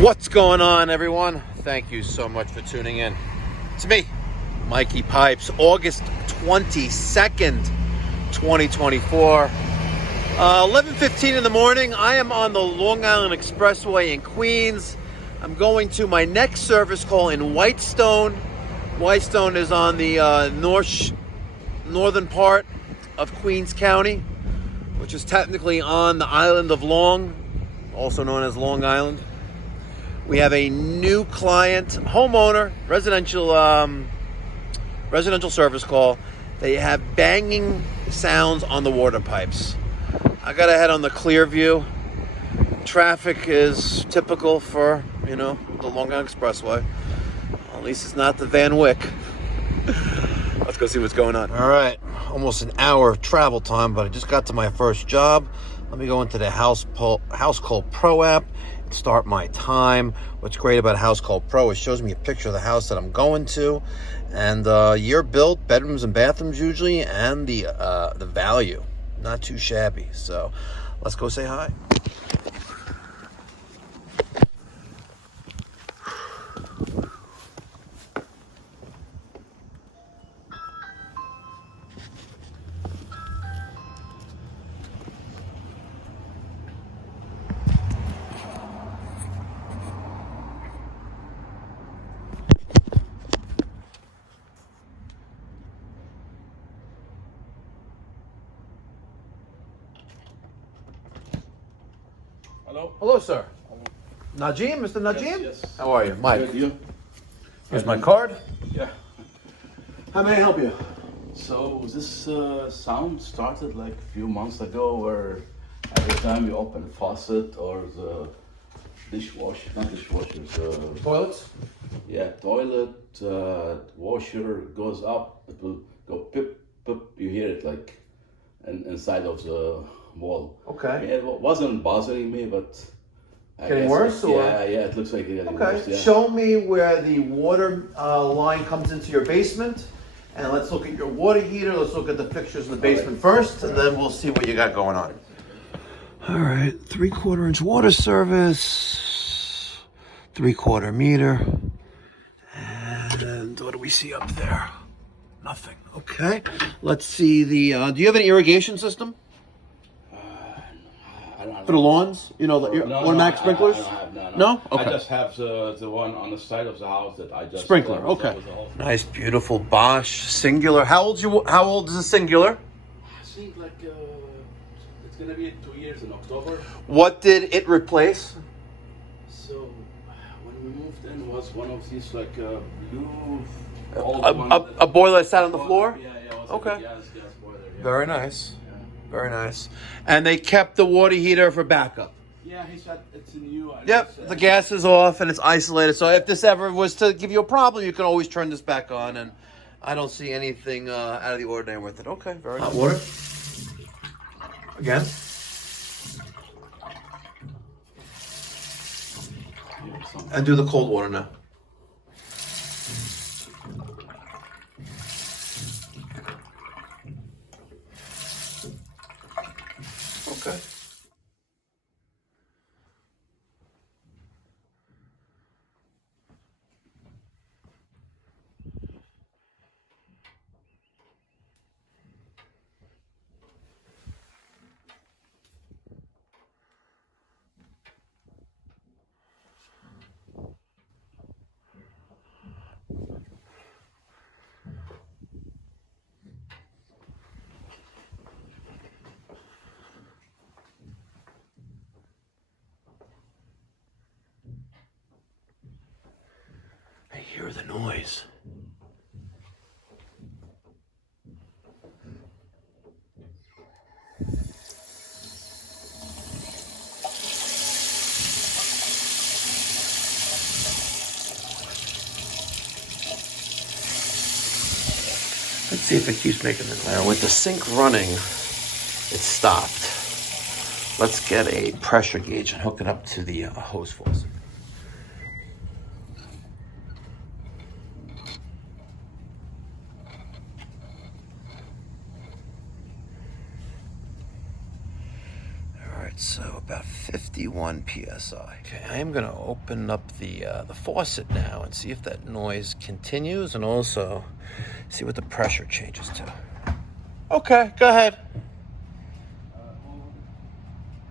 What's going on, everyone? Thank you so much for tuning in. It's me, Mikey Pipes, August 22nd, 2024. 11:15 in the morning. I am on the Long Island Expressway in Queens. I'm going to my next service call in Whitestone. Whitestone is on the northern part of Queens County, which is technically on the island of Long, also known as Long Island. We have a new client, homeowner, residential service call. They have banging sounds on the water pipes. I gotta head on the Clearview. Traffic is typical for, the Long Island Expressway. At least it's not the Van Wyck. Let's go see what's going on. All right, almost an hour of travel time, but I just got to my first job. Let me go into the House Call Pro app and start my time. What's great about House Call Pro, it shows me a picture of the house that I'm going to, and year built, bedrooms and bathrooms usually, and the value. Not too shabby. So let's go say hi. Hello, sir. Najim, Mr. Najim? Yes. How are you? Mike. Good, you? Here's my card. Yeah. How may I help you? So this sound started like a few months ago, where every time you open a faucet or the dishwasher, not dishwashers, Toilets? yeah, toilet washer goes up, it will go pip, pip. You hear it like inside of the wall. Okay. Yeah, it wasn't bothering me, but Getting worse, or? Yeah, it looks like it's getting Okay. worse. Yeah. Show me where the water line comes into your basement, and let's look at your water heater. Let's look at the fixtures in the basement first, and then we'll see what you got going on. All right, 3/4 inch water service, 3/4 meter, and what do we see up there? Nothing. Okay. Let's see the. Do you have an irrigation system? For the lawns, automatic sprinklers? No? Okay. I just have the one on the side of the house that I just Sprinkler. Okay. Nice, beautiful Bosch singular. How old is the singular? I think like it's gonna be 2 years in October. What did it replace? So when we moved in, was one of these like blue. A boiler that sat on the floor? Yeah. It was Okay. a gas boiler. Yeah. Very nice. Very nice. And they kept the water heater for backup. Yeah, he said it's a new. Yep, the gas is off and it's isolated. So if this ever was to give you a problem, you can always turn this back on. And I don't see anything out of the ordinary with it. Okay, very nice. Hot water. Again. And do the cold water now. Okay. I hear the noise. Let's see if it keeps making the noise. With the sink running, it stopped. Let's get a pressure gauge and hook it up to the hose faucet. So about 51 psi. Okay, I am going to open up the faucet now and see if that noise continues, and also see what the pressure changes to. Okay, go ahead.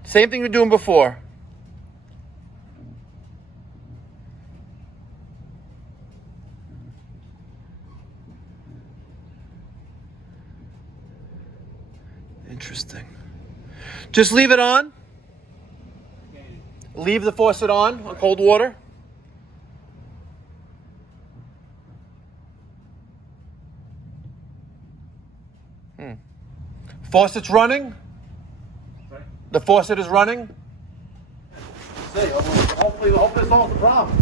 Same thing you're doing before. Interesting. Just leave it on. Leave the faucet on cold water. Faucet's running. The faucet is running. Hopefully it solves the problem.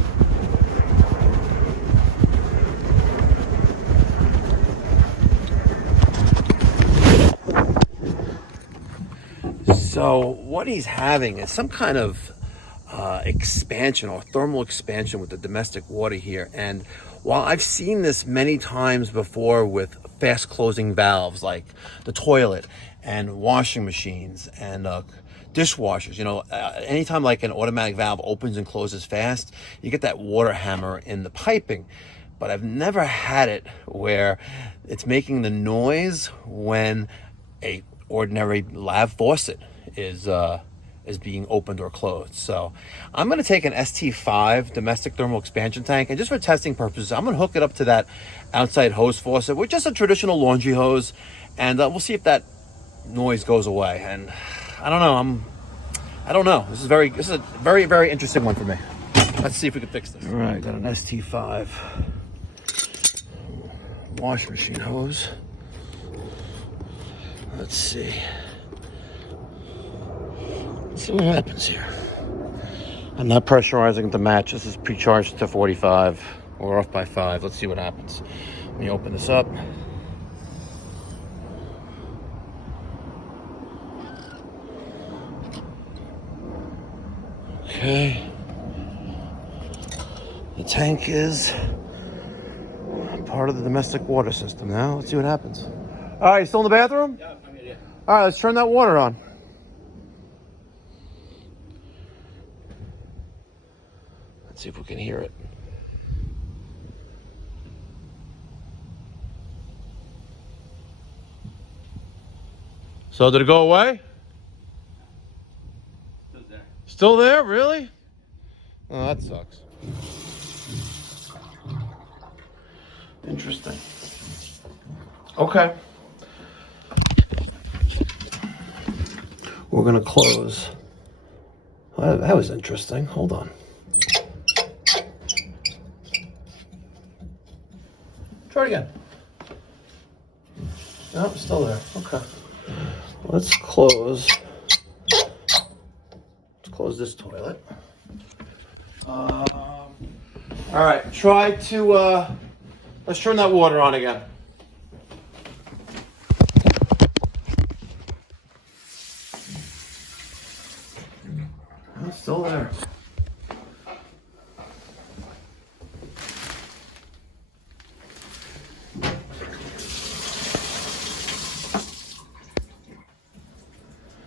So what he's having is some kind of expansion or thermal expansion with the domestic water here. And while I've seen this many times before with fast closing valves like the toilet and washing machines and dishwashers, anytime like an automatic valve opens and closes fast, you get that water hammer in the piping. But I've never had it where it's making the noise when a ordinary lab faucet is being opened or closed. So I'm going to take an ST5 domestic thermal expansion tank, and just for testing purposes, I'm going to hook it up to that outside hose faucet with just a traditional laundry hose, and we'll see if that noise goes away. And I don't know. This is a very, very interesting one for me. Let's see if we can fix this. All right, got an ST5 wash machine hose. Let's see. Let's see what happens here. I'm not pressurizing the match. This is pre-charged to 45. We're off by 5. Let's see what happens. Let me open this up. Okay. The tank is part of the domestic water system now. Let's see what happens. All right, you still in the bathroom? Yeah, I'm here. All right, let's turn that water on. Let's see if we can hear it. So did it go away? Still there. Still there? Really? Oh, that sucks. Interesting. Okay. We're going to close. Well, that was interesting. Hold on. Try it again. No, it's still there. Okay. Let's close. Let's close this toilet. All right. Try to. Let's turn that water on again. Oh, it's still there.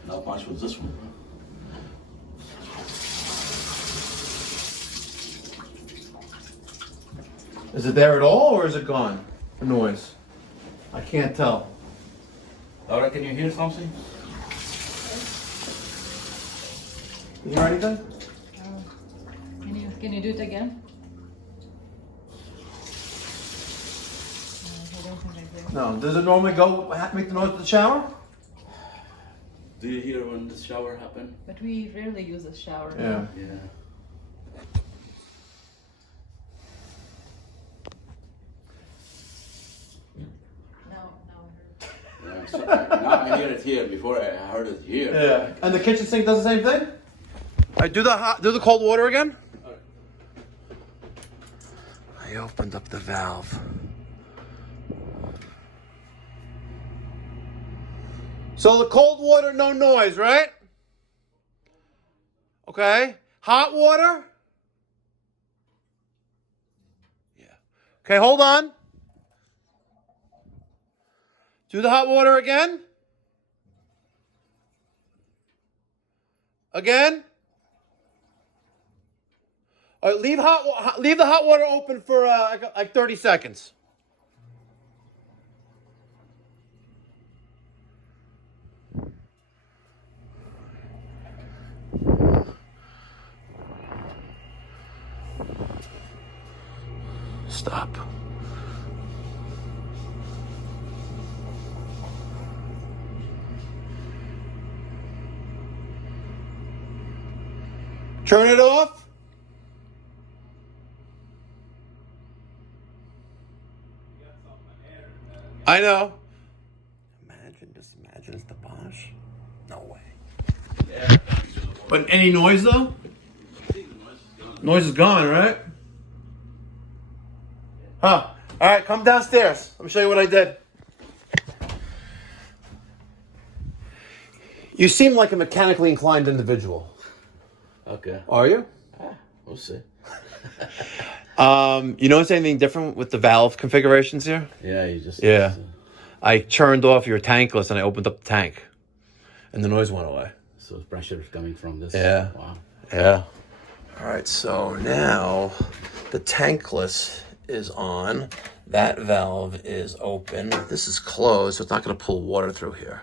Not much with this one. Is it there at all, or is it gone? The noise. I can't tell. Laura, can you hear something? Can you hear anything? Can you do it again? I don't think I do. No. Does it normally make the noise with the shower? Do you hear when the shower happened? But we rarely use a shower. Yeah. Yeah. Yeah, so now I hear it here. Before I heard it here. Yeah. And the kitchen sink does the same thing? All right, do the cold water again. All right. I opened up the valve. So the cold water, no noise, right? Okay. Hot water? Yeah. Okay, hold on. Do the hot water again. Again? All right, leave the hot water open for like 30 seconds. Stop. Turn it off. I know. Imagine it's the Bosch. No way. Yeah. But any noise though? I think the noise is gone. Noise is gone, right? Huh. All right, come downstairs. Let me show you what I did. You seem like a mechanically inclined individual. Okay. Are you? We'll see. You notice anything different with the valve configurations here? Yeah, you just. Yeah. I turned off your tankless and I opened up the tank. And the noise went away. So pressure is coming from this. Yeah. Wow. Yeah. All right, so now the tankless is on. That valve is open. This is closed, so it's not going to pull water through here.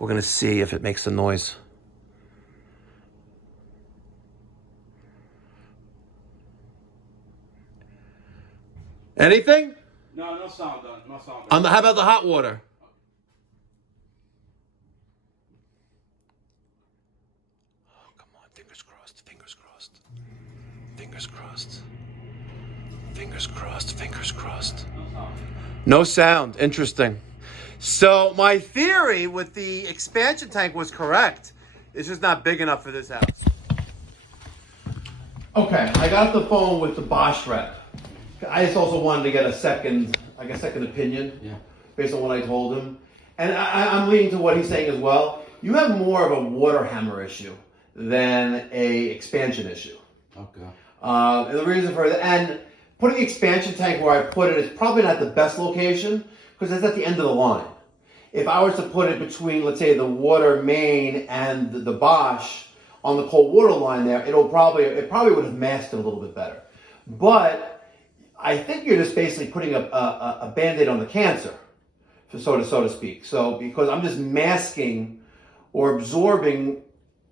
We're going to see if it makes a noise. Anything? No sound. No sound. How about the hot water? Oh, come on. Fingers crossed. Fingers crossed. Fingers crossed. Fingers crossed. Fingers crossed. No sound. Interesting. So my theory with the expansion tank was correct. It's just not big enough for this house. Okay, I got off the phone with the Bosch rep. I just also wanted to get a second opinion, Yeah. based on what I told him. And I'm leaning to what he's saying as well. You have more of a water hammer issue than a expansion issue. Okay. And the reason for that, and putting the expansion tank where I put it is probably not the best location because it's at the end of the line. If I was to put it between, let's say, the water main and the Bosch on the cold water line there, it probably would have masked it a little bit better. But I think you're just basically putting a Band-Aid on the cancer, so to speak. So because I'm just masking or absorbing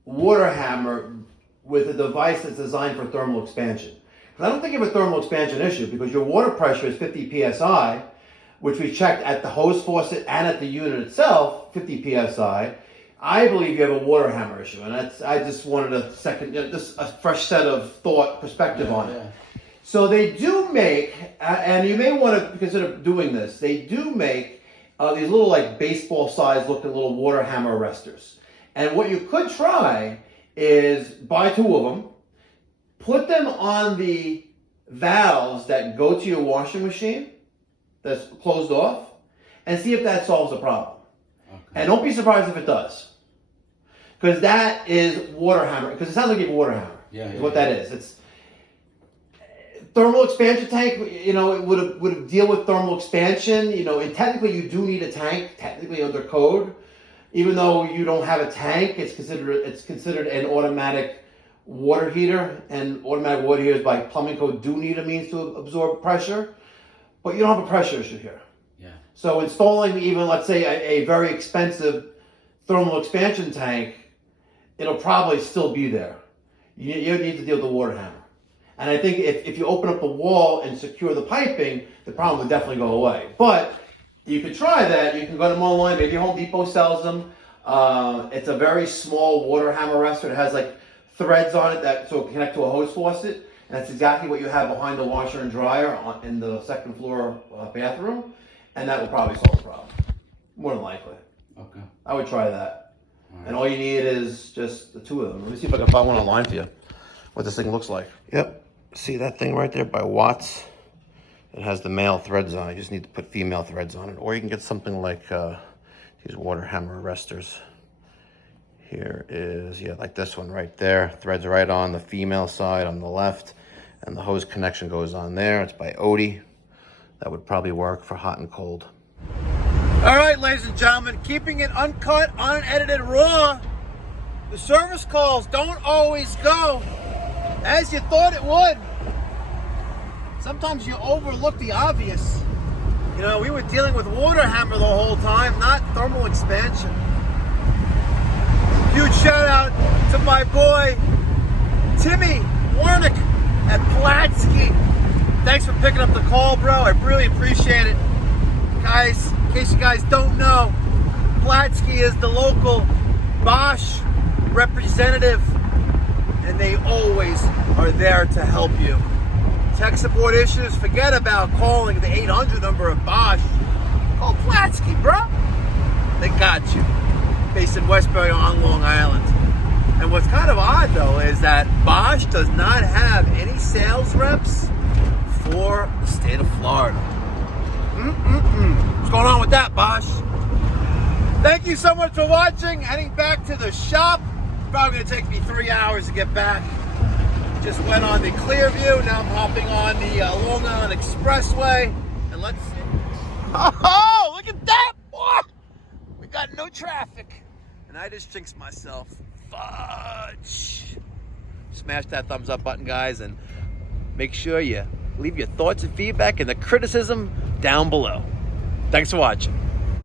water hammer with a device that's designed for thermal expansion. Because I don't think you have a thermal expansion issue because your water pressure is 50 psi, which we checked at the hose faucet and at the unit itself, 50 psi. I believe you have a water hammer issue, and I just wanted just a fresh set of perspective on it. Yeah. So they do make, and you may want to consider doing this, they do make these little like baseball size looking little water hammer arresters. And what you could try is buy 2 of them, put them on the valves that go to your washing machine that's closed off, and see if that solves the problem. Okay. And don't be surprised if it does. Because that is water hammer, because it sounds like you have a water hammer. Yeah, is yeah, what yeah. that is. It's thermal expansion tank, it would deal with thermal expansion, and technically you do need a tank, technically under code. Even though you don't have a tank, it's considered an automatic water heater, and automatic water heaters by plumbing code do need a means to absorb pressure, but you don't have a pressure issue here. Yeah. So installing even, let's say, a very expensive thermal expansion tank, it'll probably still be there. You need to deal with the water hammer. And I think if you open up the wall and secure the piping, the problem would definitely go away. But you could try that. You can go to them online. Maybe Home Depot sells them. It's a very small water hammer arrestor. It has like threads on it so it can connect to a hose faucet. And that's exactly what you have behind the washer and dryer in the second floor bathroom. And that will probably solve the problem. More than likely. Okay. I would try that. All right. And all you need is just the 2 of them. Let me see if I can find one online for you. What this thing looks like. Yep. See that thing right there by Watts? It has the male threads on it. You just need to put female threads on it. Or you can get something like these water hammer arresters. Here is, like this one right there. Threads right on the female side on the left. And the hose connection goes on there. It's by Odie. That would probably work for hot and cold. All right, ladies and gentlemen, keeping it uncut, unedited, raw. The service calls don't always go as you thought it would. Sometimes you overlook the obvious. You know, we were dealing with water hammer the whole time, not thermal expansion. Huge shout out to my boy, Timmy Warnick at Platsky. Thanks for picking up the call, bro. I really appreciate it. Guys, in case you guys don't know, Platsky is the local Bosch representative, and they always are there to help you. Tech support issues, forget about calling the 800 number of Bosch. Call Platsky, bro. They got you. Based in Westbury on Long Island. And what's kind of odd, though, is that Bosch does not have any sales reps for the state of Florida. What's going on with that, Bosch? Thank you so much for watching. Heading back to the shop. It's probably going to take me 3 hours to get back. Just went on the Clearview. Now I'm hopping on the Long Island Expressway. And let's see. Oh, look at that, boy! We got no traffic. And I just jinxed myself. Fudge. Smash that thumbs up button, guys, and make sure you leave your thoughts and feedback and the criticism down below. Thanks for watching.